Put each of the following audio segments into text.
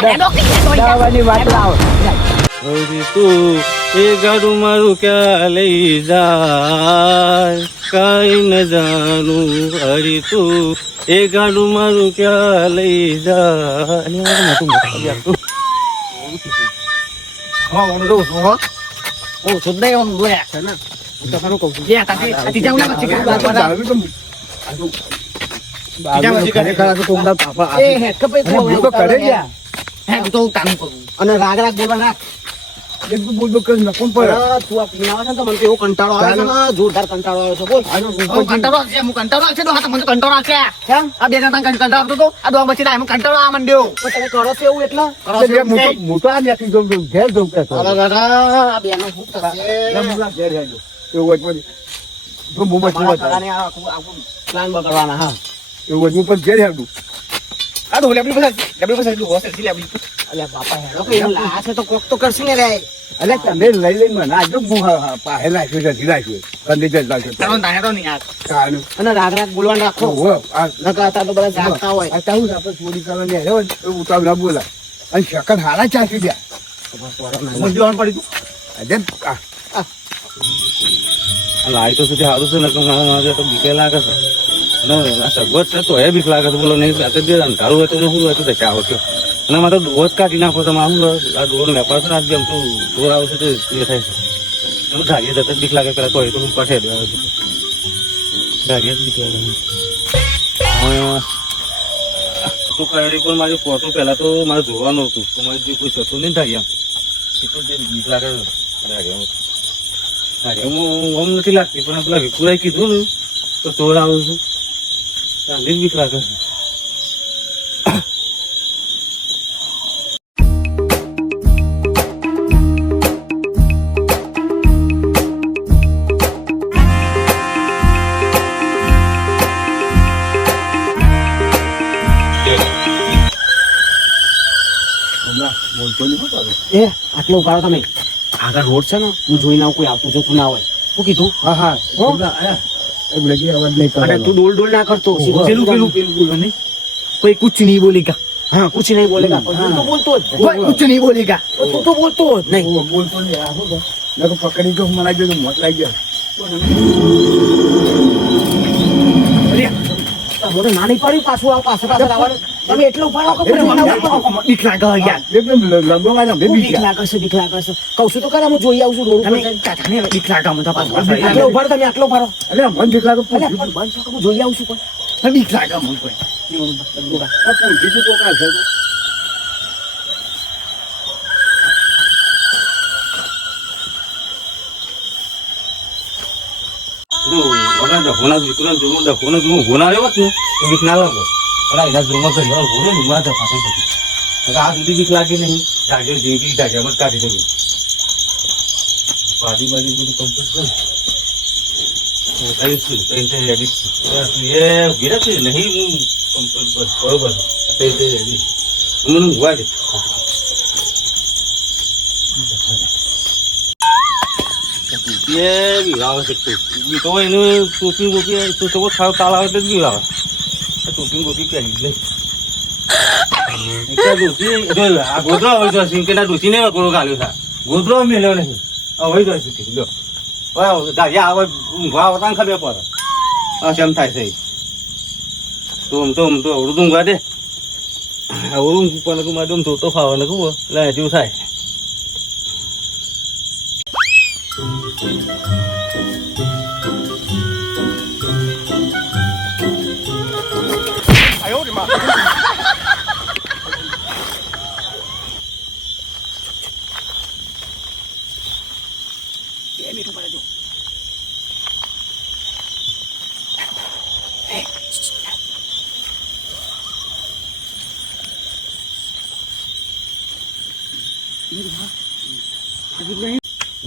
દવાની વાત લાવો. હરી તું એ ગાડું મારું ક્યાં લઈ જાય કાંઈ ન જાણું. હરી તું એ ગાડું મારું ક્યાં લઈ જાય. અને રાગ રાગ બોલવા નાખ. એકદમ બોલ કરી નાખો પડે. તું આ પીનાવા છે ને તો મને તો એવો કંટાળો આવે છે ને, જોરદાર કંટાળો આવે છે. બોલ કંટાળો આવશે, હું કંટાળો આવશે તો મને કંટાળો આવશે. કેમ આ બે જણા કંટાળો આવતો હતો, આ દોમ પછી એમ કંટાળો આ મંડ્યો. તમે કરો છો એવું એટલે મોટો આ નથી જવું ઘેર જવું કે આ બેનો શું થશે? ઘેર હેજો એવું હોય તો મોબાઈલ પ્લાન બગાડવાના. હા એવું હોય પણ ઘેર હેડું. આ તો લેબડી પાસે અલ્યા બાપા હેલો કે એવું લાયા છે તો કોક તો કરશું ને રે. અલે તમે લઈ લઈને મને આજુ પાસે રાખ્યું છે રાખ્યું કંડીચર રાખ્યું અને રાગ રાગ બોલવાનું રાખો. નકર હતા તો બધા જાગતા હોય. આવું આપણે ચોરી કરવાની આવ્યો ને એવું ઉતાવ ના બોલાય. અને શકર હારા ચાખી ગયા સમજવાનું પડી ગયું. આજે લાઈ તો સુધી સારું છે ને તો મારા તો બીકે લાગે છે. સગવડ છે તો એ બીક લાગે છે. બોલો નહીં અંધારું હોય તો શું હોય તો ચા આવશે અને મારે તો ડોર કાઢી નાખો તમે આવું આ ડોર વેપાર છે ને જેમ તું ડોર આવશે તો એ થાય છે. હું ધારીએ જતા બીક લાગે પેલા તો એ તો હું પઠે દેવા છું. ધારીએ જ બીક લાગે. તો કઈ પણ મારી ફોટો પહેલા તો મારે જોવાનું હતું તો મારે જે કોઈ થતું નહીં ધારી એ તો જે બીક લાગે હું આમ નથી લાગતી પણ પેલા વિપુરાએ કીધું ને તો ચોર આવું છું ત્યાંથી જ બીક લાગે છે. એ આટલો ઉપાડો તમે. આગળ રોડ છે ને હું જોઈને આવું કોઈ આવતું જતું ના હોય. શું કીધું? હા હા લગી અવાજ નહીં અને કરે તું ડોલ ડોલ ના કરતો. પેલું બોલો નહીં. કોઈ કુછ નહીં બોલેગા. હા કુછ નહીં બોલેગા. તું તો બોલતો જ કુછ નહીં બોલેગા. તું તો બોલતો જ નહીં. બોલતો નહીં પકડી તો મને જો મોત લાગી ગયા. મને ના નહીં પડ્યું પાછું આવ પાછું આવવાનું. તમે એટલો ઉપાડો બીક લાગે યાર. એકદમ લંબો બીક લાગે છે બીક લાગે છે. કહું છું તો ખરા હું જોઈ આવું છું રોડ પર. બીક લાગે મને આટલો ઉભારો તમે આટલો ઉભારો. અરે મન બીક લાગે હું જોઈ આવું છું પણ બીક લાગે મને કોઈ. પૂછી તો કાલ છે આ સુધી બીક લાગે નહીં. જિંદગી જાગ્યા કાઢી દેવી. બાજી બાજી બધી કમ્પ્લીટ કરે નહીં હું કમ્પ્લીટ બરોબર મને ઊંઘવા દે. એનું ટોપી બોપી તો ખાવ તાળ આવે એટલે જ ગયું આવે. ટોપી બોપી પહેરી જ નહીં. આ ગોધરો હોય તો સિંકેના ડૂસી ને ગોળો ગાલ્યો છે. ગોધરો મેલ્યો નહીં હોય તો લો દાદા આવે ઊંઘવા આવતા ખબર પડે. એમ થાય છે તો અવડું તો ઊંઘવા દે. અવડું પણ તું મારે ધોતો ખાવા ને કહું એટલે જેવું થાય.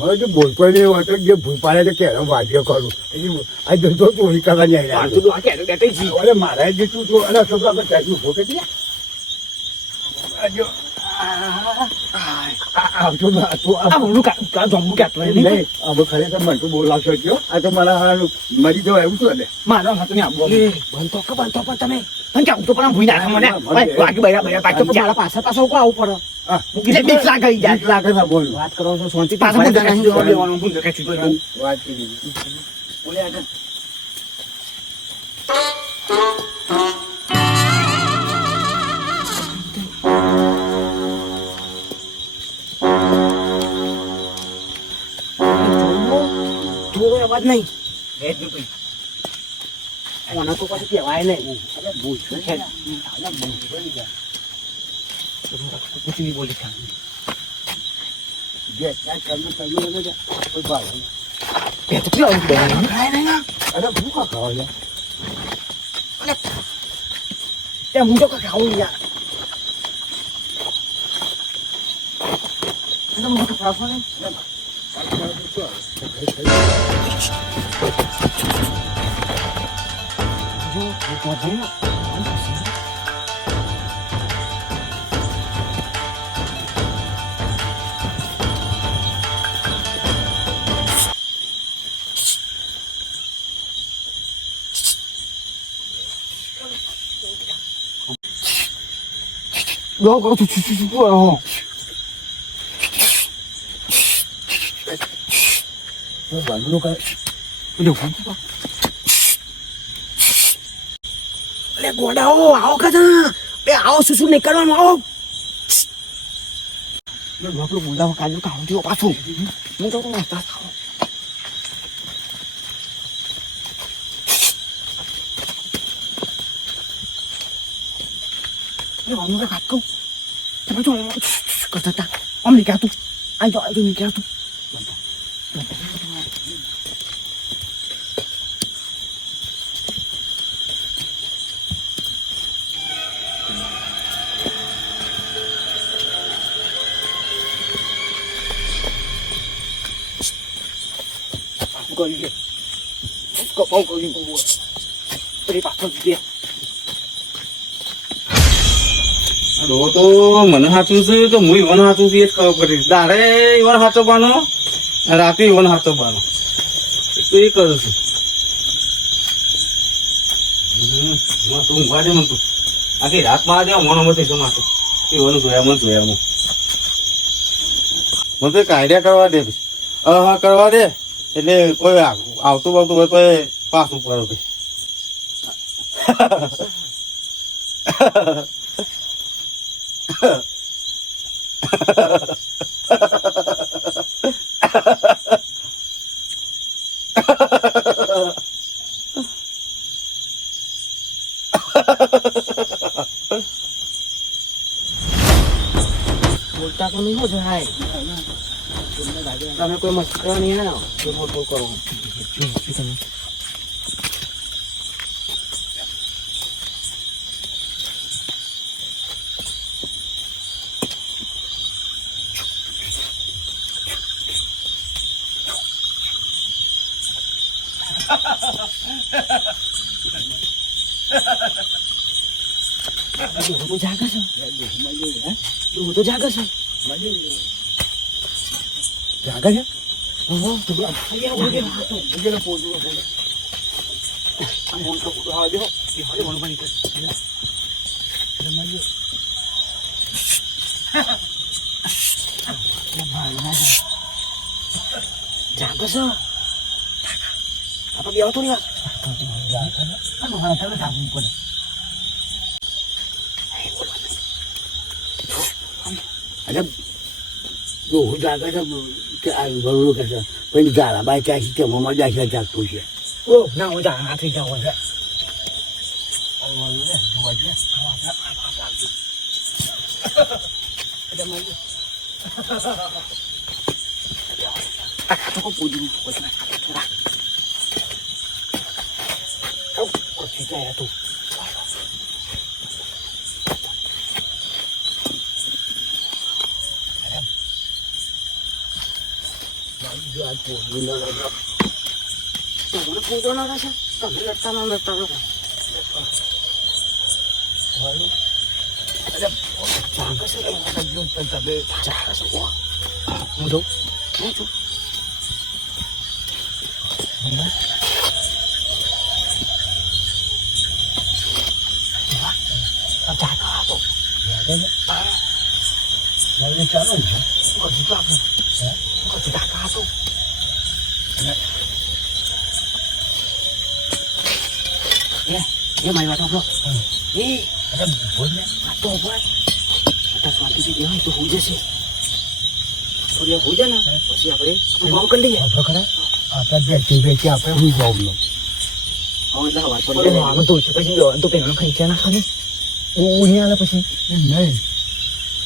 હવે જો બોલતો નહીં હોય તો જે ભૂલ પાડે તો કેરો વાગ્યો કરું આ ધંધો ચોરી કરવાની આવી મારા જેટલું તો અને છોકરા ચાલ્યું ભોકે આવતો ના તો આ બોલું કા જમ્બુ કાતો નહીં હવે ખરેખર મને તો બોલાવશો કયો આ તો મારા હારું મરી જવાય એવું છે ને મારા હાથ ને આબો બનતો પણ તમે પણ કેમ તો પણ ભૂઈ નાખે મને વાગી બયા પાછો ચાલા પાછળ કો આવું પડે એટલે બીક લાગે યાર લાગે ના બોલ વાત કરો છો શાંતિ પાછળ મુંડા નાખી દેવા દેવાનું મુંડા કાચી ગયો વાત કરી બોલે આગળ થોડો અવાજ નહીં કોના તો પછી કહેવાય નહીં कुछ नहीं बोली था જે ક્યાં કર્મ ને કોઈ ભાવ ये तो क्यों खाए नहीं ना અરે ભૂખા ખાવા લે ये मुझे का खाओ यार तो मुझे खाओ ना जो तो है ना Đó có chú rồi. nó vẫn lúc ấy Được không? Lẹ của đâu? Áo cả ra. Bé áo susu này cái đó mà không? Nó ngọc lúc đâu cái nó cào chưa ba phủ. Muốn cho này ta cào. Cái bọn nó gạt câu. Thế nói cho nó cẩn thận ta. Ông đi kéo tu. Anh cho mình kéo tu. Coi đi. Cậu bao coi đi cô. Đi bắt thôi đi. ડો તો મને સાચું છે તો હું even સાચું છે એ જ ખબર પડી તારે ઈવન સાચો બાનો રાતે ઈવન સાચો બાનો તો એ કરું છું તું ઊંઘવા દે મને તું આખી રાત માં દે મોનો મથી છે માથું ઈવન જોયા મને તો એક આઈડિયા કરવા દે હા કરવા દે એટલે કોઈ આવતું બાવતું હોય તો પાછું કરો ભાઈ बोलता तो नहीं हो जाए તમે કોઈ મસ્કરા નહીં હે જો બોલ કરો તો જાગે છે તો જાગે છે જાગે છે ઓહો તો અહીંયા ઉડે તો ઉગેલો પોજો આ મોન તો હા જો એ મોન બની કે જાગે છે આપણે બેહો તો નહીં આ હા ચાલો જાગવું પડે અરે જો હું જાગે છે કે આ બરોબર કે છે પણ જારા બાય ચાસી તે મમ્મા જાસી જાગતું છે ઓ ના હું જા હાથી જાવ છે Aku pujuk buat nak cerah. Kau kau cerita ya tu. jual puju na lagi Mana pujuk nak rasa? Kau letak. lalu ada જાગે છે તમે જાગે છે ઓ હું જો હું જો જાગા તો જાગે ચાલો છે કશું જાગે કશું જાગા તો એ મારી વાત સાંભળો એ અરે બોલ ને આ તો ભાઈ અત્યારે શાંતિથી બેહાય તો હોઈ જશે થોડી વાર હોઈ જાય ને પછી આપણે કામ કરી લઈએ આપણે ખરા આપણે બેઠી આપણે હું જાઉં હવે એટલે હવાર પડી જાય આમ તો પછી તો પેલો ખાઈ ના ખાને હું આવે પછી નહીં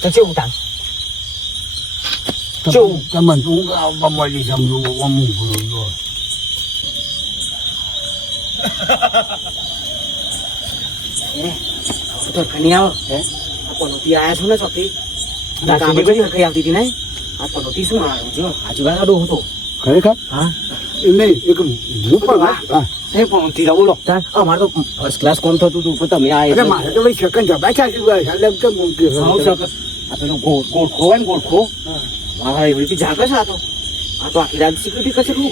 તો છે ઉતાર તમને તું આવવા મળી સમજુ અમુક બોલો તો ઘણી આવો હે આ પનોતી આયા છો ને ચોથી કામ કરી કઈ આવતી હતી ને આ પનોતી શું આવ્યો જો આજુબાજુ આડો હતો ખરેખર હા નહીં એક હું પણ હા એ પનોતી રા બોલો અમારે તો ફર્સ્ટ ક્લાસ કોમ થતું હતું પણ તમે આ અરે મારે તો ભાઈ સેકન્ડ જબા ચાલી ગયા એટલે તો મૂકી આ પેલો ગોળખો હોય ને ગોળખો હા એવી બી જાગે છે આ તો આખી રાત સિક્યુરિટી કરશે તું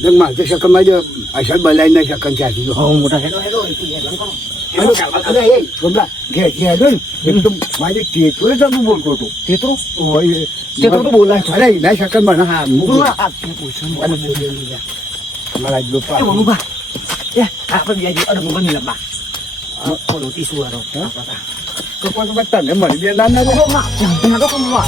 નહીં મારે તો સેકન્ડ માં જ અસર બલાઈ ના સેકન્ડ ચાલી ગયો હા મોટા હેડો હેડો એટલું હેડો કરો અરે એ ગમલા ઘેર ને એકદમ મારી ટેટુએ તમે બોલતો હતો તેતરો ઓય તેતરો તો બોલાય અરે ના સેકન્ડ માં હા હું આ પૂછું મારા જો એ મનુભા એ આપણે બીજા અરે મોગન ની લંબા બોલો તી શું આરો તો પણ બતા ને મળી બે નાના ના તો કોણ વા